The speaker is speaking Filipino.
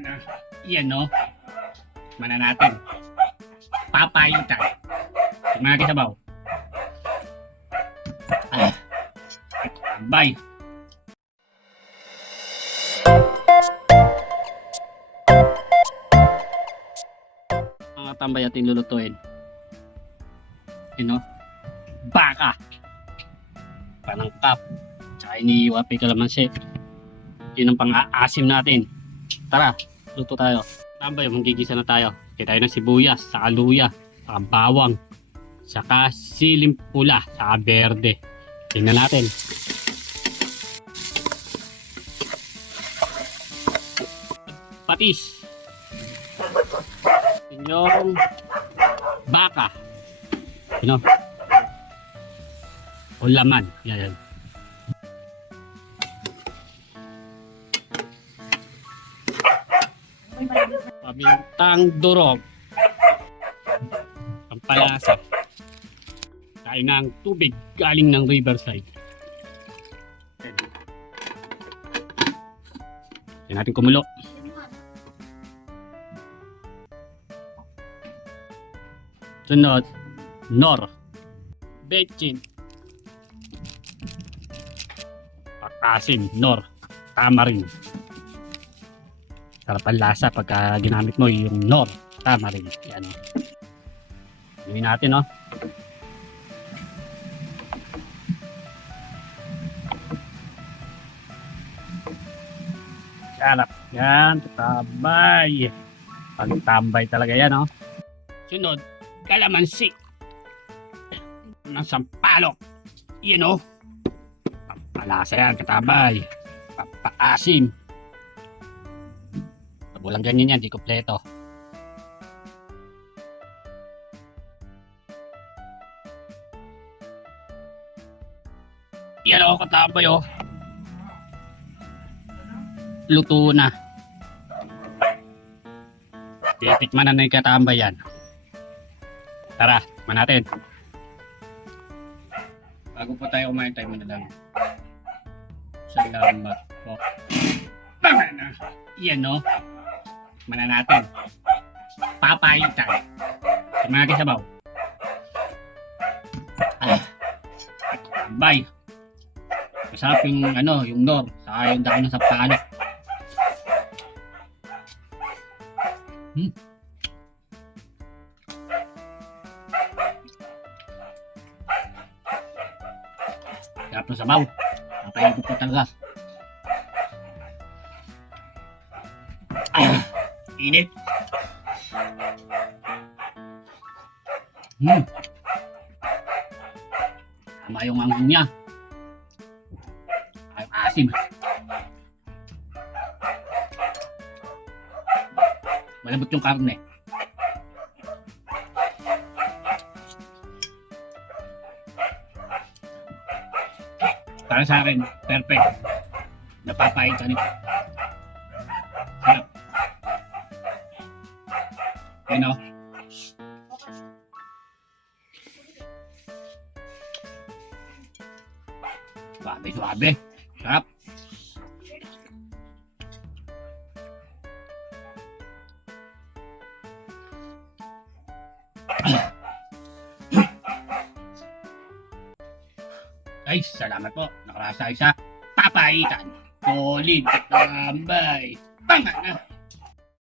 na. Yan no. Mana natin. Papaitan. Tingnan natin sabaw. Bye. Mga tambay ating lulutuin. Yun no. Baka. Panangkap. Tsaka iniiwapi kalamansi. Yun ang pang-aasim natin. Tara, luto tayo. Tambay, manggigisa na tayo. Kaya tayo ng sibuyas, saka luya, saka bawang, saka siling pula, saka berde. Tingnan natin. Patis. Yung baka. Ano? O laman. Yan. Pamintang durog. Pampalasa. Kain ng tubig galing ng riverside. Yan natin kumulo. Sunod, nor. Bechin. Patasim, nor. Tamarin. Sarap ang lasa pagka ginamit mo yung nor. Tamarin. Yan. Gawin natin, no? Sarap. Yan. Tambay. Pagtambay talaga yan, no? Sunod, kalamansi. Ng sampalok. Yan, no? Pampalasa yan, katabay. Pampaasim. Pag walang ganyan yan, di kompleto. Yan o, katabay o. Luto na. Titikman na yung katambay yan. Tara, tikman natin. Bago pa tayo kumain, tayo muna lang. Salamat po. Tama na. Yan no. Tikman na natin. Papaitan. Tikman natin sabaw. Bye. Masarap yung ano, yung nor. Saka yung dako ng sampalok. Sarap ng sabaw. Napahigop ko talaga. Init. Tama yung angon niya. Ay, asim. Malambot yung karne. Para sa akin, perfect. Napapait ka nito. Sarap. Yan o. Suabe. Sarap. Ay, salamat po. Nakarasa isa. Papaitan. Solid. Tambay. Tama na.